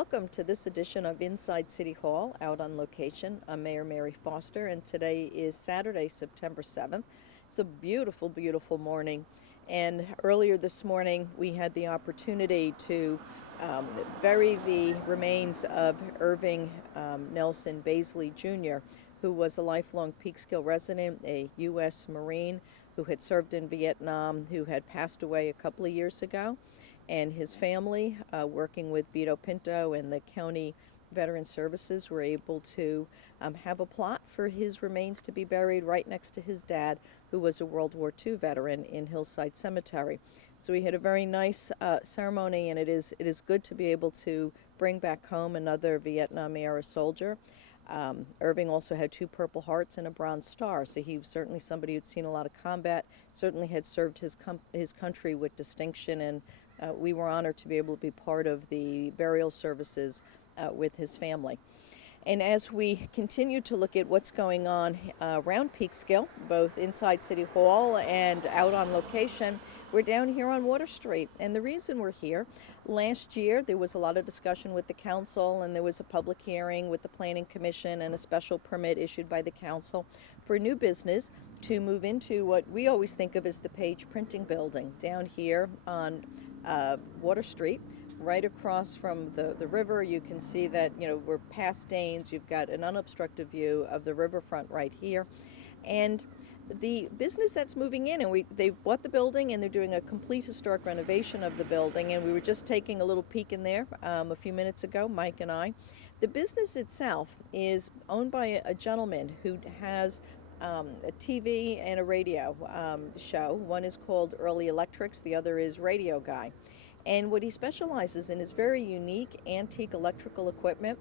Welcome to this edition of Inside City Hall, out on location. I'm Mayor Mary Foster, and today is Saturday, September 7th. It's a beautiful, beautiful morning. And earlier this morning, we had the opportunity to bury the remains of Irving Nelson Baisley Jr., who was a lifelong Peekskill resident, a U.S. Marine who had served in Vietnam, who had passed away a couple of years ago. And his family, working with Vito Pinto and the County Veteran Services, were able to have a plot for his remains to be buried right next to his dad, who was a World War II veteran, in Hillside Cemetery. So we had a very nice ceremony, and it is good to be able to bring back home another Vietnam-era soldier. Irving also had 2 Purple Hearts and a Bronze Star, so he was certainly somebody who'd seen a lot of combat, certainly had served his country with distinction, and we were honored to be able to be part of the burial services with his family. And as we continue to look at what's going on around Peekskill, both inside City Hall and out on location, we're down here on Water Street. And the reason we're here, last year there was a lot of discussion with the council, and there was a public hearing with the Planning Commission and a special permit issued by the council for new business to move into what we always think of as the Page Printing Building down here on Water Street, right across from the river. You can see that, we're past Danes. You've got an unobstructed view of the riverfront right here. And the business that's moving in, and they bought the building, and they're doing a complete historic renovation of the building, and we were just taking a little peek in there a few minutes ago, Mike and I. The business itself is owned by a gentleman who has a TV and a radio show. One is called Early Electrics, the other is Radio Guy. And what he specializes in is very unique antique electrical equipment.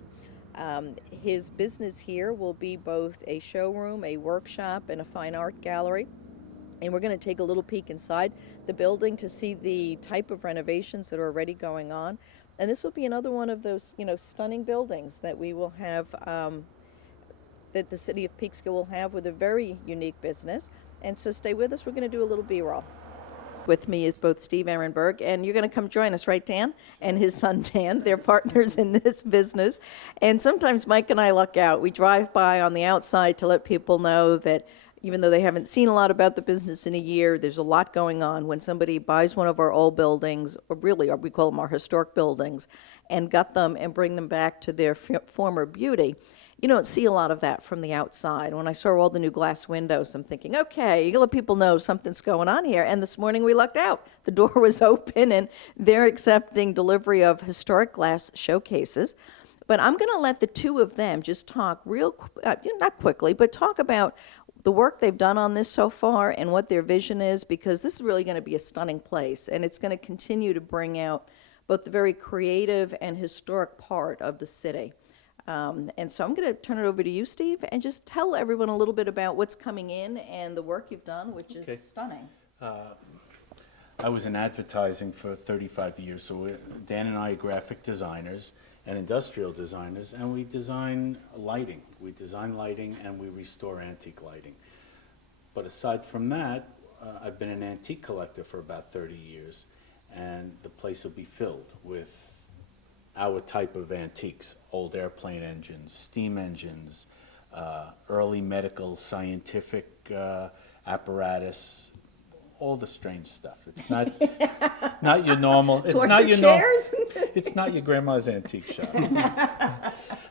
His business here will be both a showroom, a workshop, and a fine art gallery. And we're going to take a little peek inside the building to see the type of renovations that are already going on. And this will be another one of those, stunning buildings that we will have, that the city of Peekskill will have, with a very unique business. And so stay with us. We're going to do a little B-roll. With me is both Steve Erenberg, and you're going to come join us, right, Dan? And his son, Dan. They're partners in this business. And sometimes Mike and I luck out. We drive by on the outside to let people know that even though they haven't seen a lot about the business in a year, there's a lot going on. When somebody buys one of our old buildings, or really we call them our historic buildings, and gut them and bring them back to their former beauty, you don't see a lot of that from the outside. When I saw all the new glass windows, I'm thinking, okay, you let people know something's going on here. And this morning we lucked out. The door was open, and they're accepting delivery of historic glass showcases. But I'm going to let the two of them just talk not quickly, but talk about the work they've done on this so far and what their vision is, because this is really going to be a stunning place, and it's going to continue to bring out both the very creative and historic part of the city. And so I'm going to turn it over to you, Steve, and just tell everyone a little bit about what's coming in and the work you've done, which is stunning. I was in advertising for 35 years, so Dan and I are graphic designers and industrial designers, and we design lighting. We design lighting and we restore antique lighting. But aside from that, I've been an antique collector for about 30 years, and the place will be filled with our type of antiques: old airplane engines, steam engines, early medical, scientific apparatus, all the strange stuff. It's not not your normal. It's not your chairs? It's not your grandma's antique shop.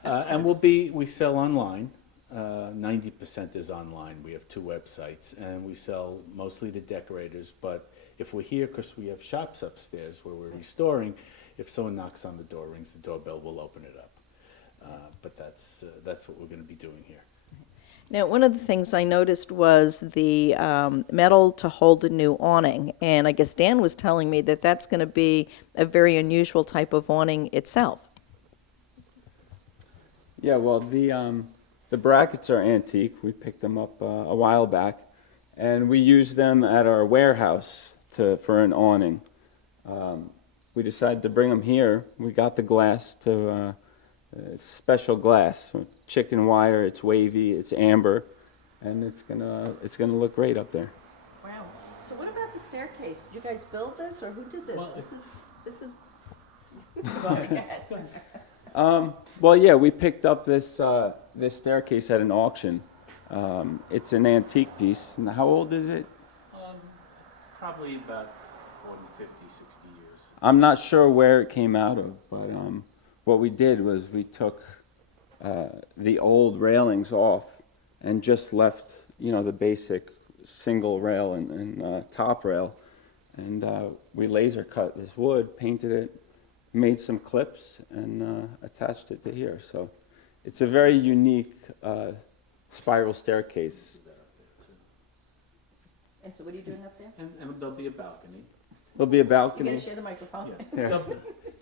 And we sell online. 90% is online. We have 2 websites, and we sell mostly to decorators. But if we're here, because we have shops upstairs where we're restoring, if someone knocks on the door, rings the doorbell, we'll open it up. But that's what we're going to be doing here. Now, one of the things I noticed was the metal to hold a new awning, and I guess Dan was telling me that that's going to be a very unusual type of awning itself. Yeah, well, the brackets are antique. We picked them up a while back, and we use them at our warehouse for an awning. We decided to bring them here. We got the glass to special glass, chicken wire. It's wavy, it's amber, and it's gonna look great up there. Wow. So what about the staircase? Did you guys build this, or who did this? Well, this is. Go ahead. Well, yeah, we picked up this staircase at an auction. It's an antique piece. And how old is it? Probably about 40, 50, 60 years. I'm not sure where it came out of, but what we did was we took the old railings off and just left, the basic single rail and top rail. And we laser cut this wood, painted it, made some clips, and attached it to here. So it's a very unique spiral staircase. And so what are you doing up there? And there'll be a balcony. There'll be a You're balcony. going to share the microphone? Yeah.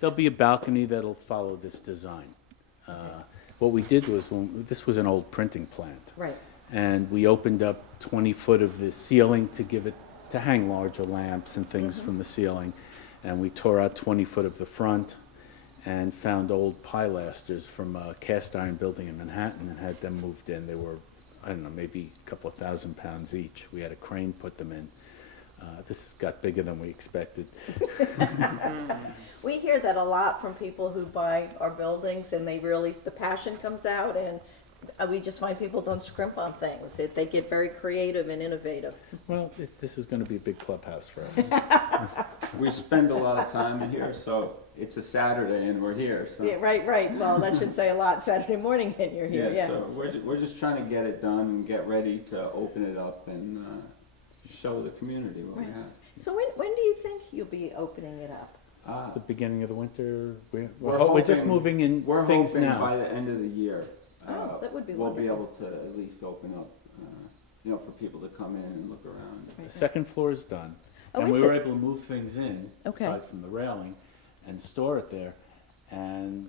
There'll be a balcony that'll follow this design. What we did was, this was an old printing plant. Right. And we opened up 20 foot of the ceiling to hang larger lamps and things from the ceiling. And we tore out 20 foot of the front and found old pilasters from a cast iron building in Manhattan and had them moved in. They were, I don't know, maybe a couple of £1,000 each. We had a crane put them in. This got bigger than we expected. We hear that a lot from people who buy our buildings, and the passion comes out, and we just find people don't scrimp on things. They get very creative and innovative. Well, this is going to be a big clubhouse for us. We spend a lot of time here, so it's a Saturday and we're here. So. Yeah, right. Well, that should say a lot Saturday morning and you're here, Yeah, yes. so we're just trying to get it done and get ready to open it up and show the community what Right. we have. So when do you think you'll be opening it up? It's the beginning of the winter. We're We're just hoping- moving in We're things hoping now. by the end of the year, Oh, that would be we'll be wonderful. able to at least open up, for people to come in and look around. The second floor is done. Oh, And is we were it? able to move things in, Okay. aside from the railing, and store it there. And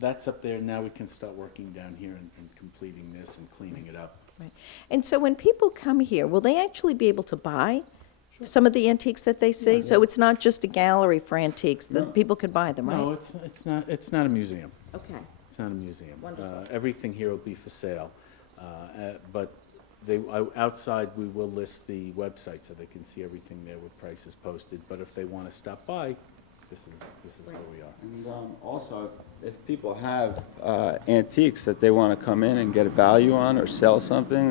that's up there. Now we can start working down here and completing this and cleaning it up. Right. And so when people come here, will they actually be able to buy some of the antiques that they see? So it's not just a gallery for antiques, that No. people could buy them, right? No, it's not a museum. Okay. It's not a museum. Wonderful. Everything here will be for sale. But outside, we will list the website so they can see everything there with prices posted. But if they want to stop by, this is where we are. And also, if people have antiques that they want to come in and get a value on or sell something,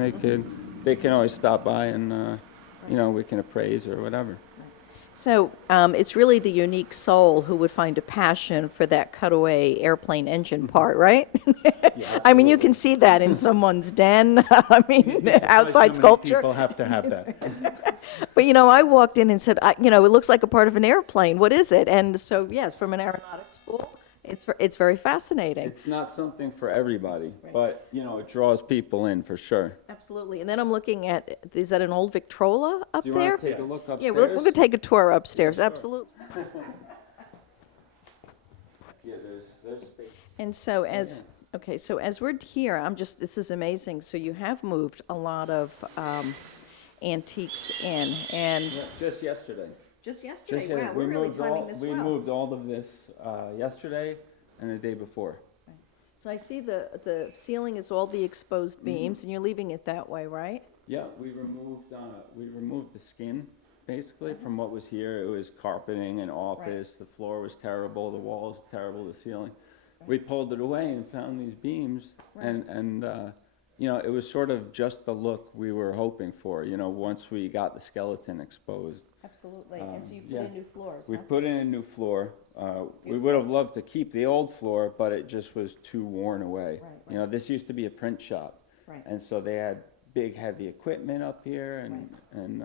they can always stop by and, we can appraise or whatever. So it's really the unique soul who would find a passion for that cutaway airplane engine part, right? I mean, you can see that in someone's den. I mean, outside sculpture. People have to have that. But I walked in and said, it looks like a part of an airplane. What is it? And so, yes, from an aeronautics school, it's very fascinating. It's not something for everybody, but, it draws people in for sure. Absolutely. And then I'm looking at, is that an old Victrola up Do you there? want to take a look upstairs? Yeah, we're going to take a tour upstairs, Sure. absolutely. Yeah, there's space. And so as we're here, this is amazing. So you have moved a lot of antiques in, and Just yesterday. just yesterday, Just wow, yesterday. we're really timing this We well. moved all of this yesterday and the day before. So I see the ceiling is all the exposed beams, and you're leaving it that way, right? Yeah, we removed the skin, basically, from what was here. It was carpeting and office, the floor was terrible, the walls terrible, the ceiling. We pulled it away and found these beams, and it was sort of just the look we were hoping for, once we got the skeleton exposed. Absolutely. And so you put yeah. in new floors, We huh? put in a new floor. We would have loved to keep the old floor, but it just was too worn away. Right. This used to be a print shop. Right. And so they had big, heavy equipment up here and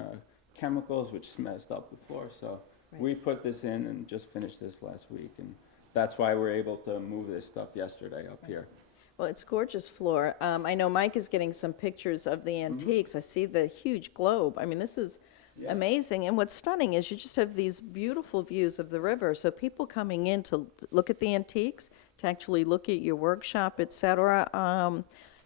chemicals, which messed up the floor. So Right. we put this in and just finished this last week. And that's why we're able to move this stuff yesterday up here. Well, it's a gorgeous floor. I know Mike is getting some pictures of the antiques. I see the huge globe. I mean, this is amazing. And what's stunning is you just have these beautiful views of the river. So people coming in to look at the antiques, to actually look at your workshop, et cetera,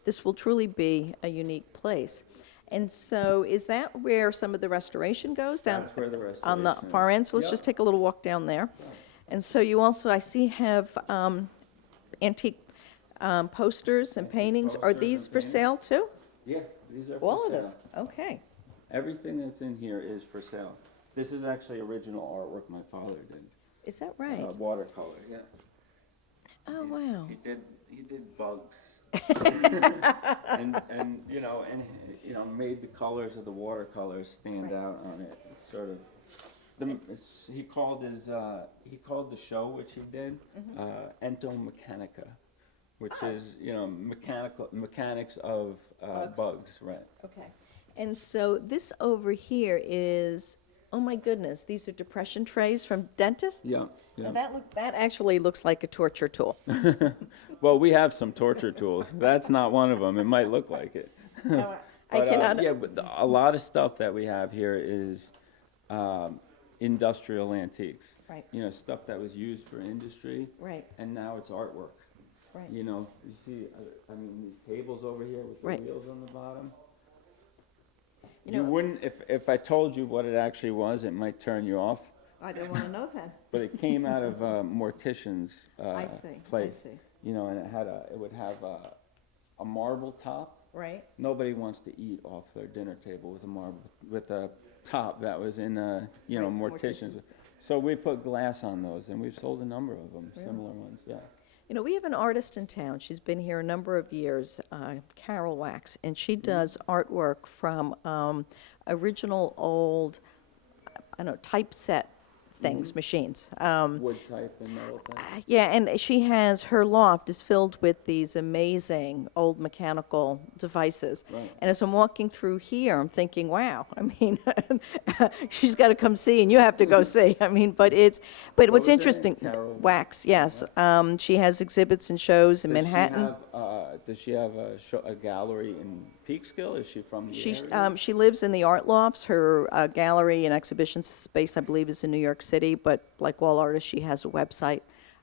this will truly be a unique place. And so is that where some of the restoration goes down? That's where the On the restoration far is. end? So let's Yep. just take a little walk down there. And so you also, I see, have antique posters and paintings. Are posters these and for paintings. sale too? Yeah, these are for All of sale. this? Okay. Everything that's in here is for sale. This is actually original artwork my father did. Is that right? Watercolor, yeah. Oh, wow. He did bugs. And made the colors of the watercolors stand Right. out on it. It's sort of he called the show which he did Entomechanica, which is mechanics of bugs, right? Okay. And so this over here is, oh my goodness, these are depression trays from dentists? Yeah, Now yeah. that actually looks like a torture tool. Well, we have some torture tools. That's not one of them. It might look like it. I But cannot. a lot of stuff that we have here is industrial antiques. Right. Stuff that was used for industry, Right, and now it's artwork. right. You see, these tables over here with the Right. wheels on the bottom. You You know- wouldn't, if I told you what it actually was, it might turn you off. I don't want to know that. But it came out of a mortician's I see, place. I see. And it would have a marble top. Right, Nobody wants to eat off their dinner table with a top that was in Right, morticians. morticians. So we put glass on those, and we've sold a number of them, Really? similar ones. Yeah. we have an artist in town. She's been here a number of years, Carol Wax, and she does artwork from original old, I don't know, typeset things, machines. Wood type and metal type. Yeah, and she has, her loft is filled with these amazing old mechanical devices. Right. And as I'm walking through here, I'm thinking, wow, I mean, she's got to come see, and you have to go see. I mean, but what's was her name? interesting, Carol? Wax, yes. She has exhibits and shows in Manhattan. Does she have a gallery in Peekskill? Is she from the She, area? she lives in the art lofts. Her gallery and exhibition space, I believe, is in New York City, but like all artists, she has a website.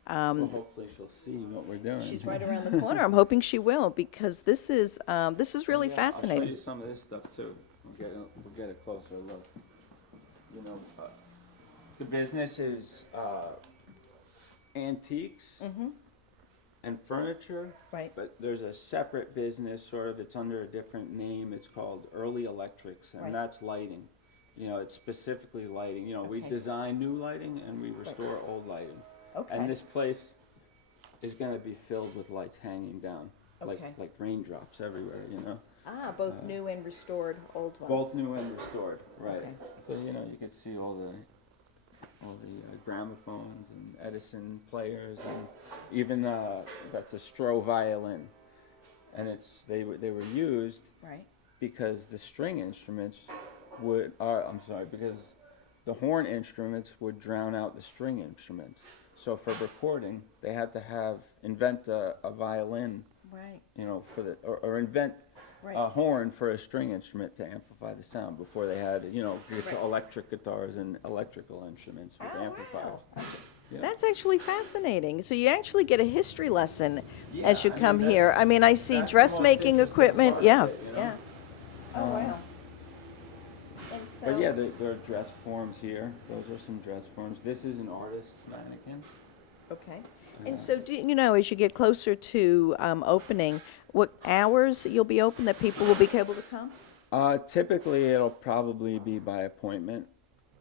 Well, hopefully she'll see what we're doing. She's right around the corner. I'm hoping she will, because this is really Yeah, I'll show fascinating. you some of this stuff too. We'll get a closer look. The business is antiques and furniture. Right. But there's a separate business, sort of, it's under a different name. It's called Early Electrics, and Right. that's lighting. It's specifically lighting. We Okay. design new lighting and we restore old lighting. Okay. And this place is going to be filled with lights hanging down, Okay. like raindrops everywhere. Both new and restored old ones. Both new and restored, right? Okay. So you can see all the gramophones and Edison players, and even that's a Stroh violin, and they were used Right. because the string instruments because the horn instruments would drown out the string instruments. So for recording, they had to invent a violin, Right. or invent Right. a horn for a string instrument to amplify the sound before they had, Right. electric guitars and electrical instruments with Oh, amplifiers. wow. Yeah. That's actually fascinating. So you actually get a history lesson as you Yeah, I come mean, here. that's- I mean, I see that's the most dressmaking interesting equipment. part of Yeah. it, Yeah. Oh, wow. And so. But yeah, there are dress forms here. Those are some dress forms. This is an artist's mannequin. Okay. And so, as you get closer to opening, what hours you'll be open that people will be able to come? Typically, it'll probably be by appointment,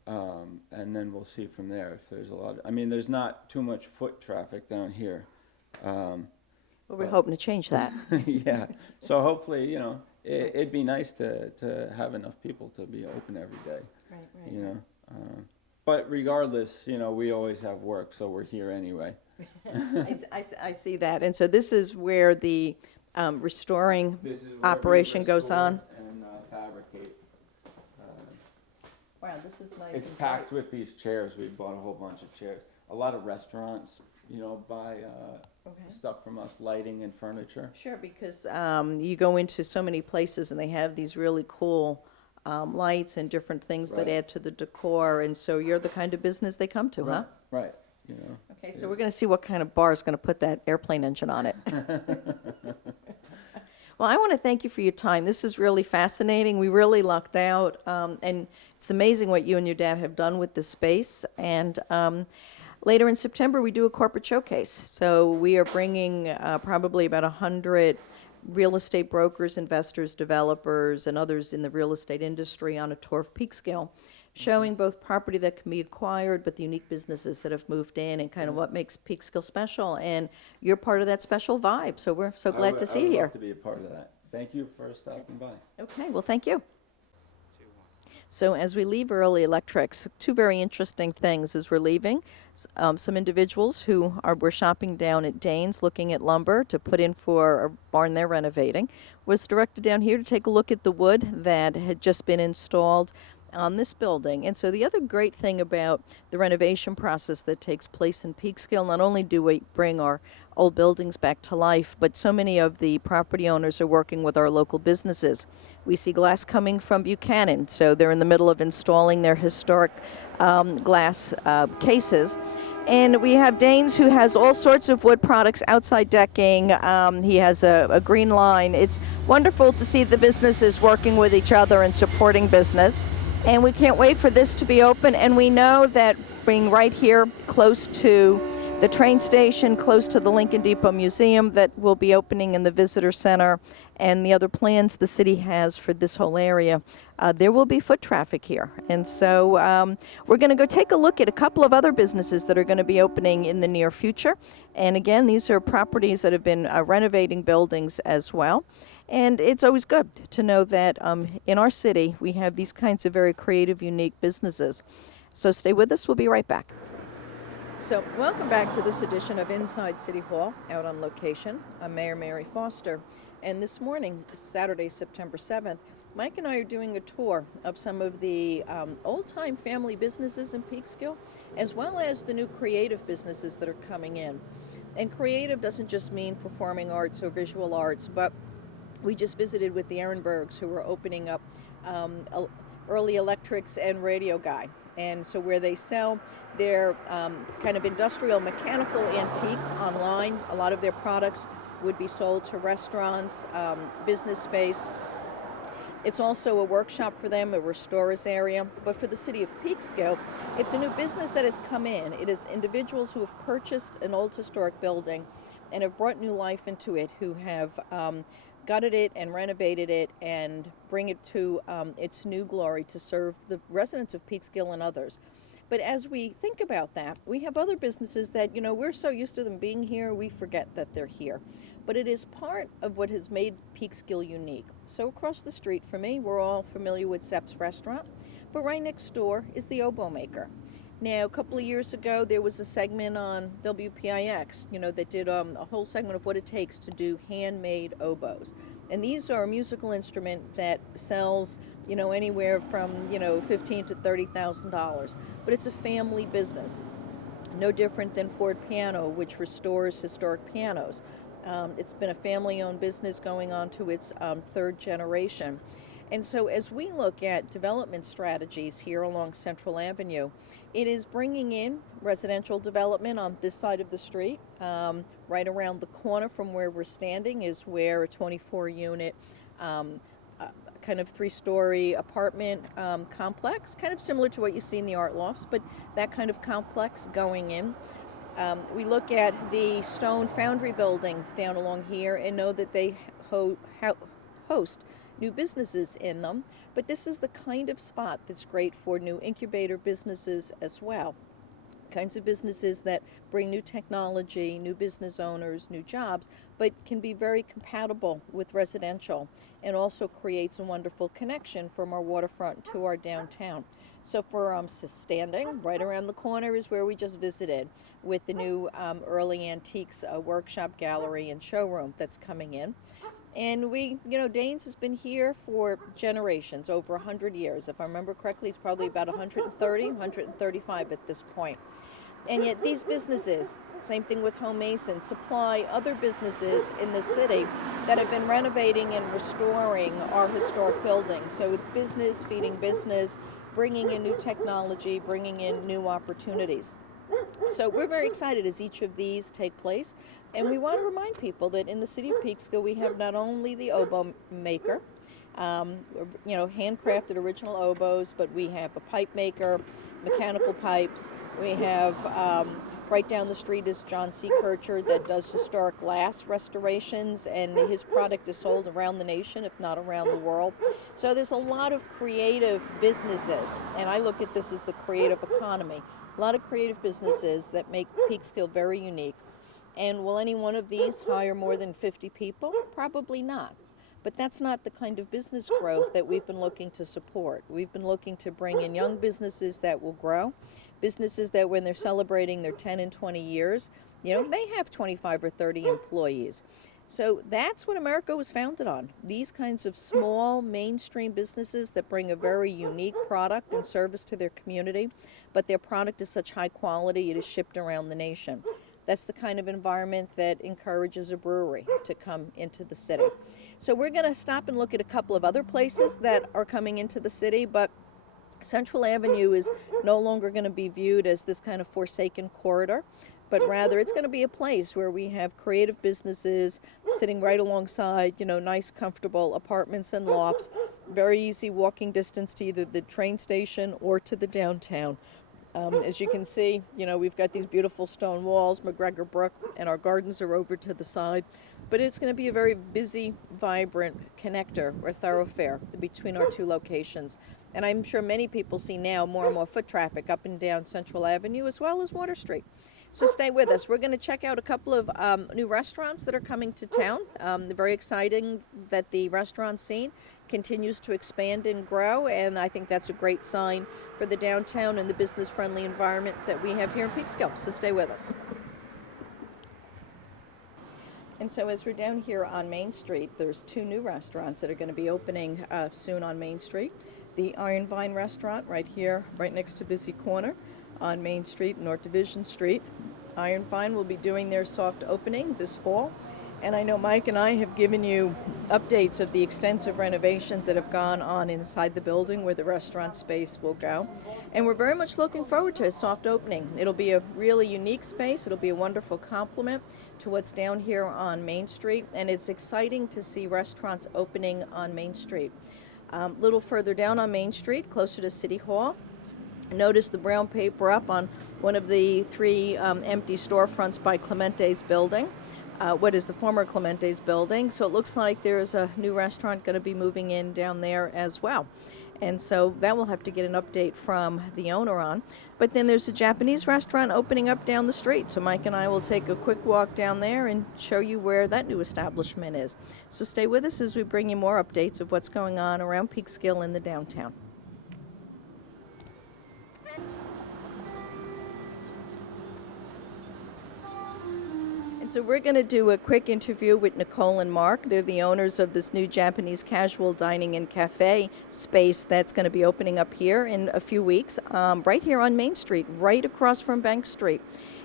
and then we'll see from there if there's a lot. There's not too much foot traffic down here. Well, we're hoping to change that. Yeah, so hopefully, it'd be nice to have enough people to be open every day, Right, But regardless, we always have work, so we're here anyway. I see that. And so this is where the restoring This is where we operation goes restore on? and fabricate. Wow, this is nice. It's packed with these chairs. We bought a whole bunch of chairs. A lot of restaurants, buy Okay. stuff from us, lighting and furniture. Sure, because you go into so many places and they have these really cool lights and different things that Right. add to the decor, and so you're the kind of business they come to, huh? Right. Okay, so we're going to see what kind of bar is going to put that airplane engine on it. Well, I want to thank you for your time. This is really fascinating. We really lucked out, and it's amazing what you and your dad have done with this space. And later in September, we do a corporate showcase. So we are bringing probably about 100 real estate brokers, investors, developers, and others in the real estate industry on a tour of Peekskill. showing both property that can be acquired, but the unique businesses that have moved in and kind of what makes Peekskill special. And you're part of that special vibe, so we're so glad to see you I would here. love to be a part of that. Thank you for stopping by. Okay, well, thank you. So as we leave Early Electrics, two very interesting things as we're leaving. Some individuals who were shopping down at Danes looking at lumber to put in for a barn they're renovating was directed down here to take a look at the wood that had just been installed on this building. And so the other great thing about the renovation process that takes place in Peekskill, not only do we bring our old buildings back to life, but so many of the property owners are working with our local businesses. We see glass coming from Buchanan, so they're in the middle of installing their historic glass cases. And we have Danes, who has all sorts of wood products, outside decking. He has a green line. It's wonderful to see the businesses working with each other and supporting business. And we can't wait for this to be open. And we know that being right here close to the train station, close to the Lincoln Depot Museum that will be opening in the visitor center, and the other plans the city has for this whole area, there will be foot traffic here. And so we're going to go take a look at a couple of other businesses that are going to be opening in the near future. And again, these are properties that have been renovating buildings as well. And it's always good to know that in our city we have these kinds of very creative, unique businesses. So stay with us. We'll be right back. So welcome back to this edition of Inside City Hall, out on location. I'm Mayor Mary Foster. And this morning, Saturday, September 7th, Mike and I are doing a tour of some of the old-time family businesses in Peekskill, as well as the new creative businesses that are coming in. And creative doesn't just mean performing arts or visual arts, but we just visited with the Erenbergs, who are opening up Early Electrics and Radio Guy. And so where they sell their kind of industrial mechanical antiques online, a lot of their products would be sold to restaurants, business space. It's also a workshop for them, a restorer's area. But for the city of Peekskill, it's a new business that has come in. It is individuals who have purchased an old historic building and have brought new life into it, who have gutted it and renovated it and bring it to its new glory to serve the residents of Peekskill and others. But as we think about that, we have other businesses that, we're so used to them being here, we forget that they're here. But it is part of what has made Peekskill unique. So across the street from me, we're all familiar with Sepp's Restaurant, but right next door is the Oboe Maker. Now, a couple of years ago, there was a segment on WPIX, that did a whole segment of what it takes to do handmade oboes. And these are a musical instrument that sells, anywhere from, $15,000 to $30,000. But it's a family business, no different than Ford Piano, which restores historic pianos. It's been a family-owned business going on to its third generation. And so as we look at development strategies here along Central Avenue, it is bringing in residential development on this side of the street. Right around the corner from where we're standing is where a 24-unit kind of three-story apartment complex, kind of similar to what you see in the art lofts, but that kind of complex going in. We look at the stone foundry buildings down along here and know that they host new businesses in them, but this is the kind of spot that's great for new incubator businesses as well. Kinds of businesses that bring new technology, new business owners, new jobs, but can be very compatible with residential and also creates a wonderful connection from our waterfront to our downtown. So for standing, right around the corner is where we just visited with the new Early Antiques workshop, gallery, and showroom that's coming in. And we, Danes has been here for generations, over 100 years. If I remember correctly, it's probably about 130, 135 at this point. And yet these businesses, same thing with Home Mason, supply other businesses in the city that have been renovating and restoring our historic buildings. So it's business feeding business, bringing in new technology, bringing in new opportunities. So we're very excited as each of these take place. And we want to remind people that in the city of Peekskill, we have not only the Oboe Maker, handcrafted original oboes, but we have a pipe maker, mechanical pipes. We have Right down the street is John C. Kircher that does historic glass restorations, and his product is sold around the nation, if not around the world. So there's a lot of creative businesses, and I look at this as the creative economy. A lot of creative businesses that make Peekskill very unique. And will any one of these hire more than 50 people? Probably not. But that's not the kind of business growth that we've been looking to support. We've been looking to bring in young businesses that will grow, businesses that when they're celebrating their 10 and 20 years, may have 25 or 30 employees. So that's what America was founded on. These kinds of small mainstream businesses that bring a very unique product and service to their community, but their product is such high quality it is shipped around the nation. That's the kind of environment that encourages a brewery to come into the city. So we're going to stop and look at a couple of other places that are coming into the city, but Central Avenue is no longer going to be viewed as this kind of forsaken corridor, but rather it's going to be a place where we have creative businesses sitting right alongside, nice, comfortable apartments and lofts, very easy walking distance to either the train station or to the downtown. As you can see, we've got these beautiful stone walls, McGregor Brook, and our gardens are over to the side. But it's going to be a very busy, vibrant connector or thoroughfare between our two locations. And I'm sure many people see now more and more foot traffic up and down Central Avenue as well as Water Street. So stay with us. We're going to check out a couple of new restaurants that are coming to town. They're very exciting that the restaurant scene continues to expand and grow, and I think that's a great sign for the downtown and the business-friendly environment that we have here in Peekskill. So stay with us. And so as we're down here on Main Street, there's two new restaurants that are going to be opening soon on Main Street. The Iron Vine restaurant right here, right next to Busy Corner on Main Street, North Division Street. Iron Vine will be doing their soft opening this fall. And I know Mike and I have given you updates of the extensive renovations that have gone on inside the building where the restaurant space will go. And we're very much looking forward to a soft opening. It'll be a really unique space. It'll be a wonderful complement to what's down here on Main Street. And it's exciting to see restaurants opening on Main Street. A little further down on Main Street, closer to City Hall, notice the brown paper up on one of the three empty storefronts by Clemente's building. What is the former Clemente's building. So it looks like there's a new restaurant going to be moving in down there as well. And so that we'll have to get an update from the owner on. But then there's a Japanese restaurant opening up down the street. So Mike and I will take a quick walk down there and show you where that new establishment is. So stay with us as we bring you more updates of what's going on around Peekskill in the downtown. So we're going to do a quick interview with Nicole and Mark. They're the owners of this new Japanese casual dining and cafe space that's going to be opening up here in a few weeks, right here on Main Street, right across from Bank Street.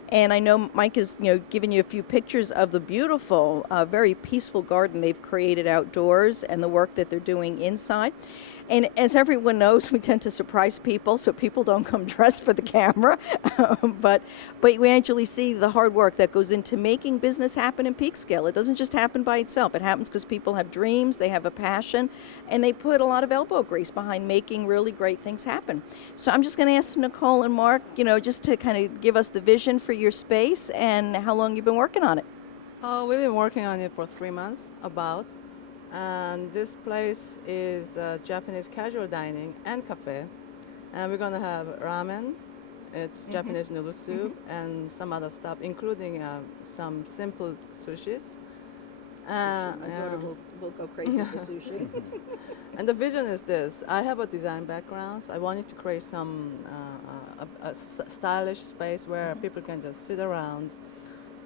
And I know Mike is, giving you a few pictures of the beautiful, very peaceful garden they've created outdoors and the work that they're doing inside. And as everyone knows, we tend to surprise people, so people don't come dressed for the camera. but we actually see the hard work that goes into making business happen in Peekskill. It doesn't just happen by itself. It happens because people have dreams, they have a passion, and they put a lot of elbow grease behind making really great things happen. So I'm just going to ask Nicole and Mark, just to kind of give us the vision for your space and how long you've been working on it. We've been working on it for 3 months, about. And this place is Japanese casual dining and cafe. And we're going to have ramen, it's Japanese noodle soup, and some other stuff, including some simple sushis. My daughter will go crazy for sushi. And the vision is this. I have a design background, so I wanted to create some stylish space where people can just sit around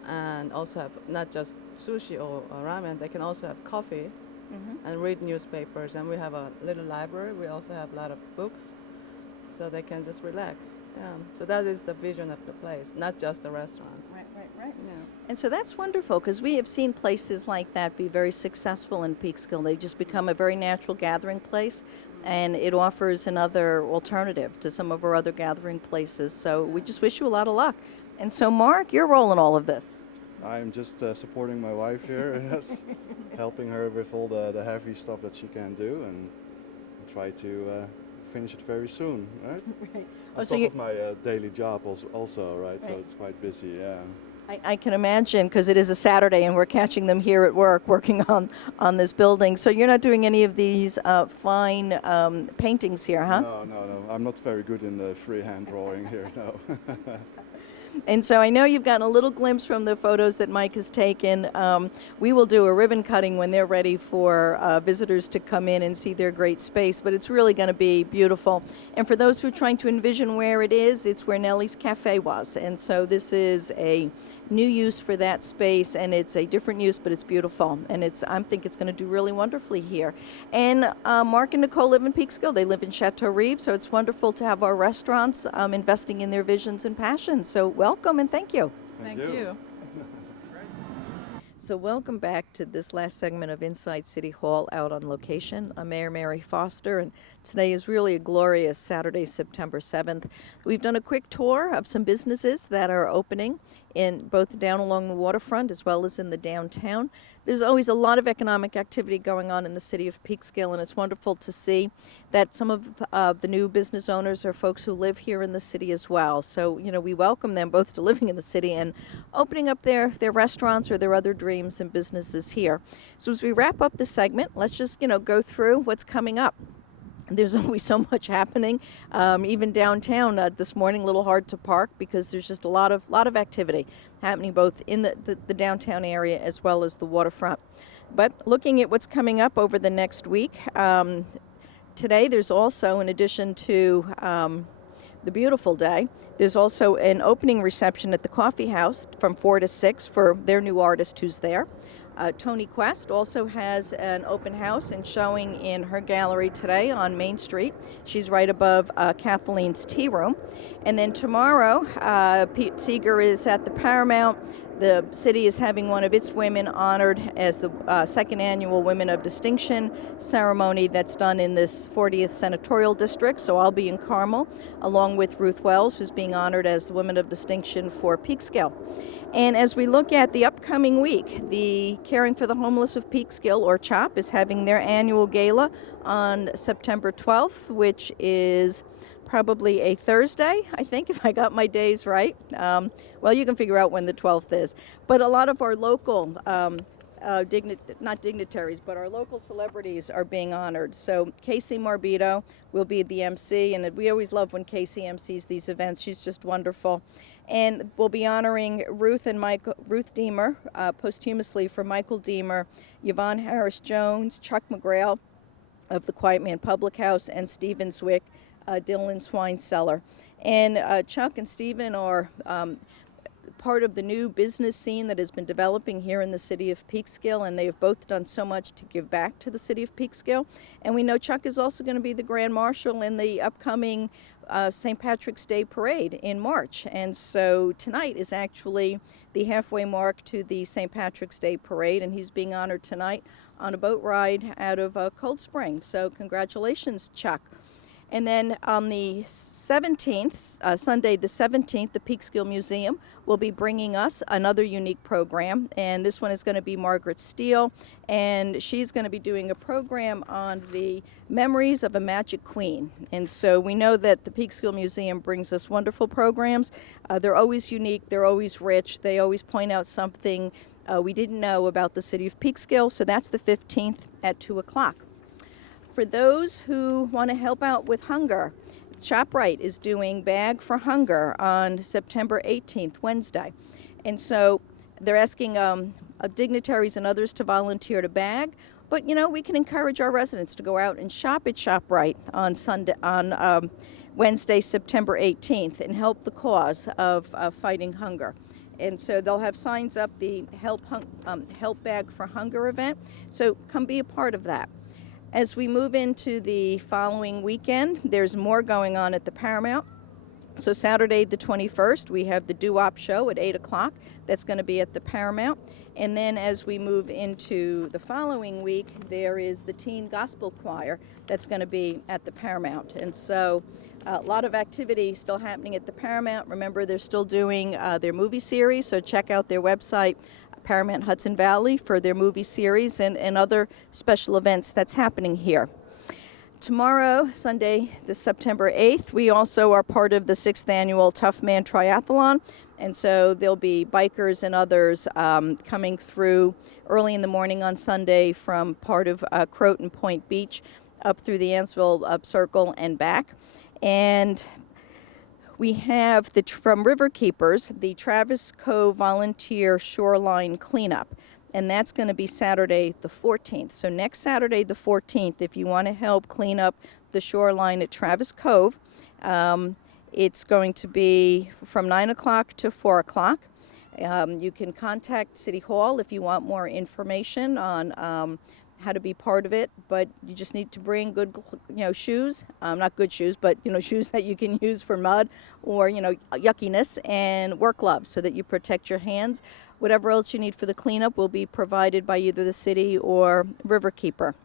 and also have not just sushi or ramen, they can also have coffee and read newspapers. And we have a little library. We also have a lot of books, so they can just relax. Yeah. So that is the vision of the place, not just a restaurant. Right. Yeah. And so that's wonderful because we have seen places like that be very successful in Peekskill. They just become a very natural gathering place, and it offers another alternative to some of our other gathering places. So we just wish you a lot of luck. And so, Mark, your role in all of this? I'm just supporting my wife here, yes, helping her with all the heavy stuff that she can do, and try to finish it very soon, right? Right. On top of my daily job also, right? So Right. it's quite busy, yeah. I can imagine, because it is a Saturday and we're catching them here at work working on this building. So you're not doing any of these fine paintings here, huh? No. I'm not very good in the freehand drawing here, no. And so I know you've gotten a little glimpse from the photos that Mike has taken. We will do a ribbon cutting when they're ready for visitors to come in and see their great space, but it's really going to be beautiful. And for those who are trying to envision where it is, it's where Nellie's Cafe was. And so this is a new use for that space, and it's a different use, but it's beautiful. And I think it's going to do really wonderfully here. And Mark and Nicole live in Peekskill. They live in Chateau Reeve, so it's wonderful to have our restaurants investing in their visions and passions. So welcome and thank you. Thank you. So welcome back to this last segment of Inside City Hall out on location. I'm Mayor Mary Foster, and today is really a glorious Saturday, September 7th. We've done a quick tour of some businesses that are opening in both down along the waterfront as well as in the downtown. There's always a lot of economic activity going on in the city of Peekskill, and it's wonderful to see that some of the new business owners are folks who live here in the city as well. So, we welcome them both to living in the city and opening up their restaurants or their other dreams and businesses here. So as we wrap up this segment, let's just, go through what's coming up. There's always so much happening. Even downtown this morning, a little hard to park because there's just a lot of activity happening both in the downtown area as well as the waterfront. But looking at what's coming up over the next week, today there's also, in addition to the beautiful day, there's also an opening reception at the Coffee House from 4 to 6 for their new artist who's there. Tony Quest also has an open house and showing in her gallery today on Main Street. She's right above Kathleen's Tea Room. And then tomorrow, Pete Seeger is at the Paramount. The city is having one of its women honored as the second annual Women of Distinction ceremony that's done in this 40th Senatorial District. So I'll be in Carmel, along with Ruth Wells, who's being honored as the Women of Distinction for Peekskill. And as we look at the upcoming week, the Caring for the Homeless of Peekskill, or CHOP, is having their annual gala on September 12th, which is probably a Thursday, I think, if I got my days right. Well, you can figure out when the 12th is. But a lot of our local, not dignitaries, but our local celebrities are being honored. So Casey Marbito will be the MC, and we always love when Casey MCs these events. She's just wonderful. And we'll be honoring Ruth Deemer posthumously for Michael Deemer, Yvonne Harris-Jones, Chuck McGrail of the Quiet Man Public House, and Stephen Zwick, Dylan Swineseller. And Chuck and Stephen are part of the new business scene that has been developing here in the city of Peekskill, and they have both done so much to give back to the city of Peekskill. And we know Chuck is also going to be the Grand Marshal in the upcoming St. Patrick's Day Parade in March. And so tonight is actually the halfway mark to the St. Patrick's Day Parade, and he's being honored tonight on a boat ride out of Cold Spring. So congratulations, Chuck. And then on the 17th, Sunday the 17th, the Peekskill Museum will be bringing us another unique program. And this one is going to be Margaret Steele. And she's going to be doing a program on the memories of a magic queen. And so we know that the Peekskill Museum brings us wonderful programs. They're always unique. They're always rich. They always point out something we didn't know about the city of Peekskill. So that's the 15th at 2 o'clock. For those who want to help out with hunger, ShopRite is doing Bag for Hunger on September 18th, Wednesday. And so they're asking dignitaries and others to volunteer to bag. But, we can encourage our residents to go out and shop at ShopRite on Wednesday, September 18th, and help the cause of fighting hunger. And so they'll have signs up, the Help Bag for Hunger event. So come be a part of that. As we move into the following weekend, there's more going on at the Paramount. So Saturday the 21st, we have the Doo-Wop show at 8 o'clock. That's going to be at the Paramount. And then as we move into the following week, there is the Teen Gospel Choir that's going to be at the Paramount. And so a lot of activity still happening at the Paramount. Remember, they're still doing their movie series, so check out their website, Paramount Hudson Valley, for their movie series and other special events that's happening here. Tomorrow, Sunday, this September 8th, we also are part of the 6th annual Tough Man Triathlon. And so there'll be bikers and others coming through early in the morning on Sunday from part of Croton Point Beach up through the Ansville Circle and back. And we have from Riverkeepers, the Travis Cove Volunteer Shoreline Cleanup. And that's going to be Saturday the 14th. So next Saturday the 14th, if you want to help clean up the shoreline at Travis Cove, it's going to be from 9 o'clock to 4 o'clock. You can contact City Hall if you want more information on how to be part of it, but you just need to bring good, shoes. Not good shoes, but, shoes that you can use for mud or, yuckiness, and work gloves so that you protect your hands. Whatever else you need for the cleanup will be provided by either the city or Riverkeeper.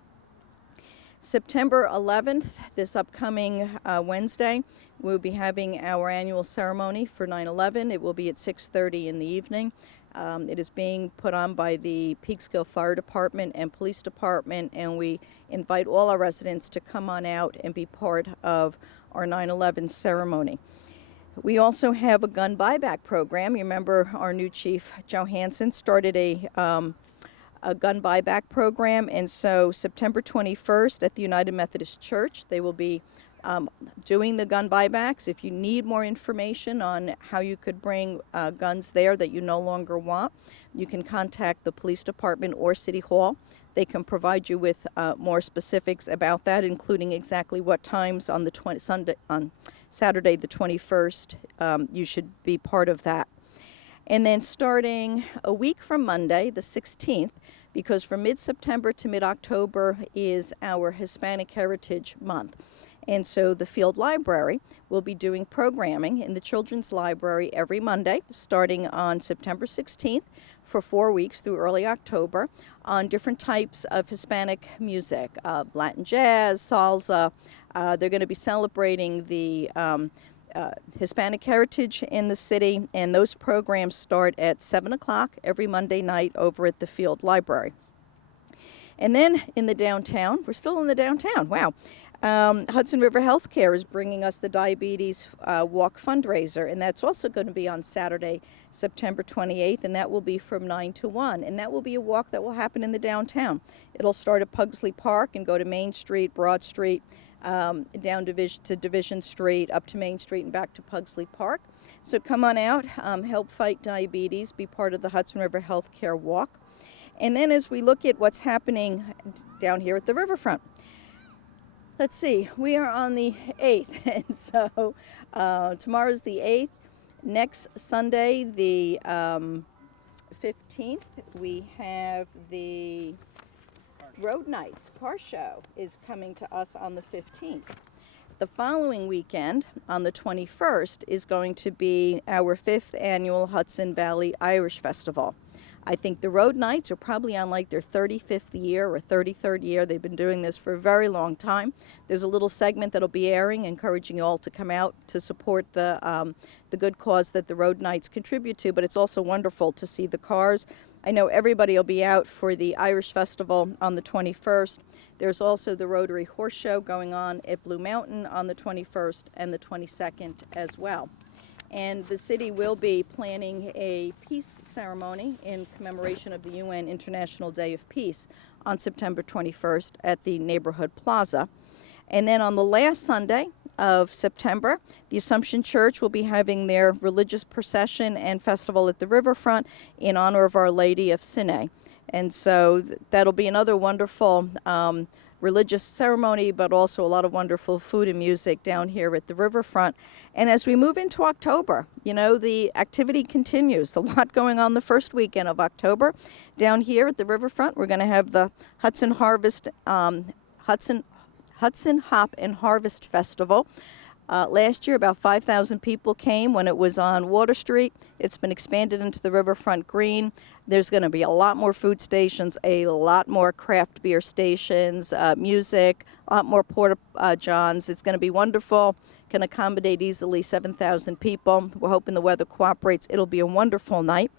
September 11th, this upcoming Wednesday, we'll be having our annual ceremony for 9/11. It will be at 6:30 in the evening. It is being put on by the Peekskill Fire Department and Police Department, and we invite all our residents to come on out and be part of our 9/11 ceremony. We also have a gun buyback program. You remember our new chief, Joe Hansen, started a gun buyback program, and so September 21st at the United Methodist Church, they will be doing the gun buybacks. If you need more information on how you could bring guns there that you no longer want, you can contact the police department or City Hall. They can provide you with more specifics about that, including exactly what times on Saturday the 21st you should be part of that. And then starting a week from Monday, the 16th, because from mid-September to mid-October is our Hispanic Heritage Month. And so the Field Library will be doing programming in the Children's Library every Monday, starting on September 16th for 4 weeks through early October, on different types of Hispanic music, Latin jazz, salsa. They're going to be celebrating the Hispanic heritage in the city, and those programs start at 7 o'clock every Monday night over at the Field Library. And then in the downtown, we're still in the downtown, wow. Hudson River Healthcare is bringing us the Diabetes Walk fundraiser, and that's also going to be on Saturday, September 28th, and that will be from 9 to 1. And that will be a walk that will happen in the downtown. It'll start at Pugsley Park and go to Main Street, Broad Street, down to Division Street, up to Main Street, and back to Pugsley Park. So come on out, help fight diabetes, be part of the Hudson River Healthcare Walk. And then as we look at what's happening down here at the riverfront, let's see, we are on the 8th, and so tomorrow's the 8th. Next Sunday, the 15th, we have the Road Nights car show is coming to us on the 15th. The following weekend, on the 21st, is going to be our 5th annual Hudson Valley Irish Festival. I think the Road Nights are probably on like their 35th year or 33rd year. They've been doing this for a very long time. There's a little segment that'll be airing, encouraging you all to come out to support the good cause that the Road Nights contribute to, but it's also wonderful to see the cars. I know everybody will be out for the Irish Festival on the 21st. There's also the Rotary Horse Show going on at Blue Mountain on the 21st and the 22nd as well. And the city will be planning a peace ceremony in commemoration of the UN International Day of Peace on September 21st at the Neighborhood Plaza. And then on the last Sunday of September, the Assumption Church will be having their religious procession and festival at the riverfront in honor of Our Lady of Sinai. And so that'll be another wonderful religious ceremony, but also a lot of wonderful food and music down here at the riverfront. And as we move into October, the activity continues. A lot going on the first weekend of October. Down here at the riverfront, we're going to have the Hudson Hop and Harvest Festival. Last year, about 5,000 people came when it was on Water Street. It's been expanded into the Riverfront Green. There's going to be a lot more food stations, a lot more craft beer stations, music, a lot more porta johns. It's going to be wonderful. Can accommodate easily 7,000 people. We're hoping the weather cooperates. It'll be a wonderful night.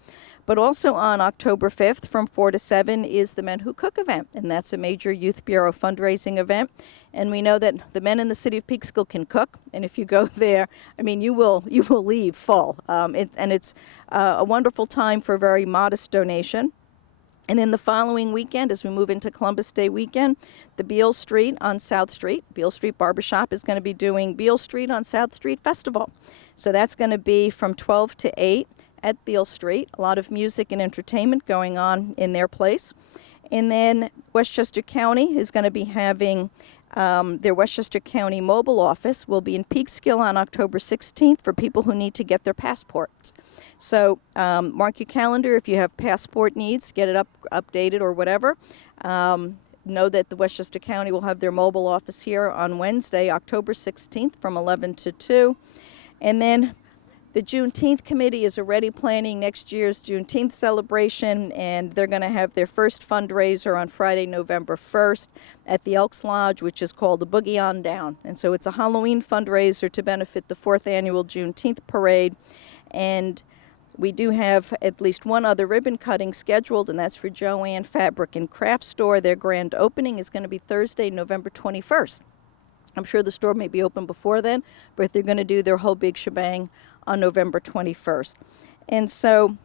But also on October 5th from 4 to 7 is the Men Who Cook event, and that's a major Youth Bureau fundraising event. And we know that the men in the city of Peekskill can cook, and if you go there, I mean, you will leave full. And it's a wonderful time for a very modest donation. And in the following weekend, as we move into Columbus Day weekend, the Beale Street on South Street, Beale Street Barbershop is going to be doing Beale Street on South Street Festival. So that's going to be from 12 to 8 at Beale Street. A lot of music and entertainment going on in their place. And then Westchester County is going to be having their Westchester County mobile office will be in Peekskill on October 16th for people who need to get their passports. So mark your calendar if you have passport needs, get it updated or whatever. Know that the Westchester County will have their mobile office here on Wednesday, October 16th from 11 to 2. And then the Juneteenth committee is already planning next year's Juneteenth celebration, and they're going to have their first fundraiser on Friday, November 1st at the Elks Lodge, which is called the Boogie On Down. And so it's a Halloween fundraiser to benefit the 4th annual Juneteenth parade. And we do have at least one other ribbon cutting scheduled, and that's for Joanne Fabric and Craft Store. Their grand opening is going to be Thursday, November 21st. I'm sure the store may be open before then, but they're going to do their whole big shebang on November 21st. And so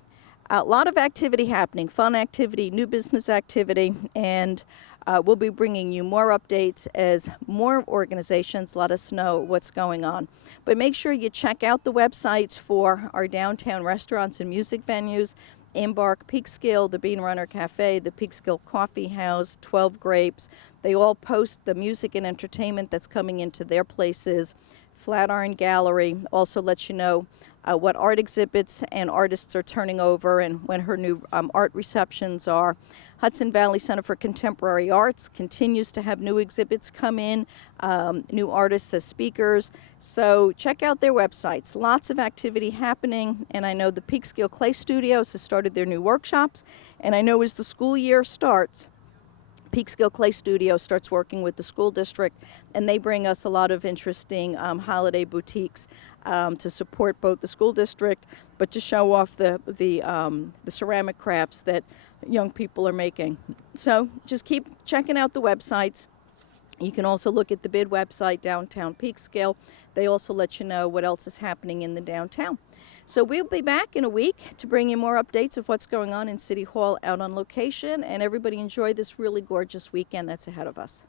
a lot of activity happening, fun activity, new business activity, and we'll be bringing you more updates as more organizations let us know what's going on. But make sure you check out the websites for our downtown restaurants and music venues, Embark, Peekskill, the Bean Runner Cafe, the Peekskill Coffee House, 12 Grapes. They all post the music and entertainment that's coming into their places. Flatiron Gallery also lets you know what art exhibits and artists are turning over and when her new art receptions are. Hudson Valley Center for Contemporary Arts continues to have new exhibits come in, new artists as speakers. So check out their websites. Lots of activity happening, and I know the Peekskill Clay Studios has started their new workshops, and I know as the school year starts, Peekskill Clay Studio starts working with the school district, and they bring us a lot of interesting holiday boutiques to support both the school district, but to show off the ceramic crafts that young people are making. So just keep checking out the websites. You can also look at the bid website, Downtown Peekskill. They also let you know what else is happening in the downtown. So we'll be back in a week to bring you more updates of what's going on in City Hall out on location, and everybody enjoy this really gorgeous weekend that's ahead of us.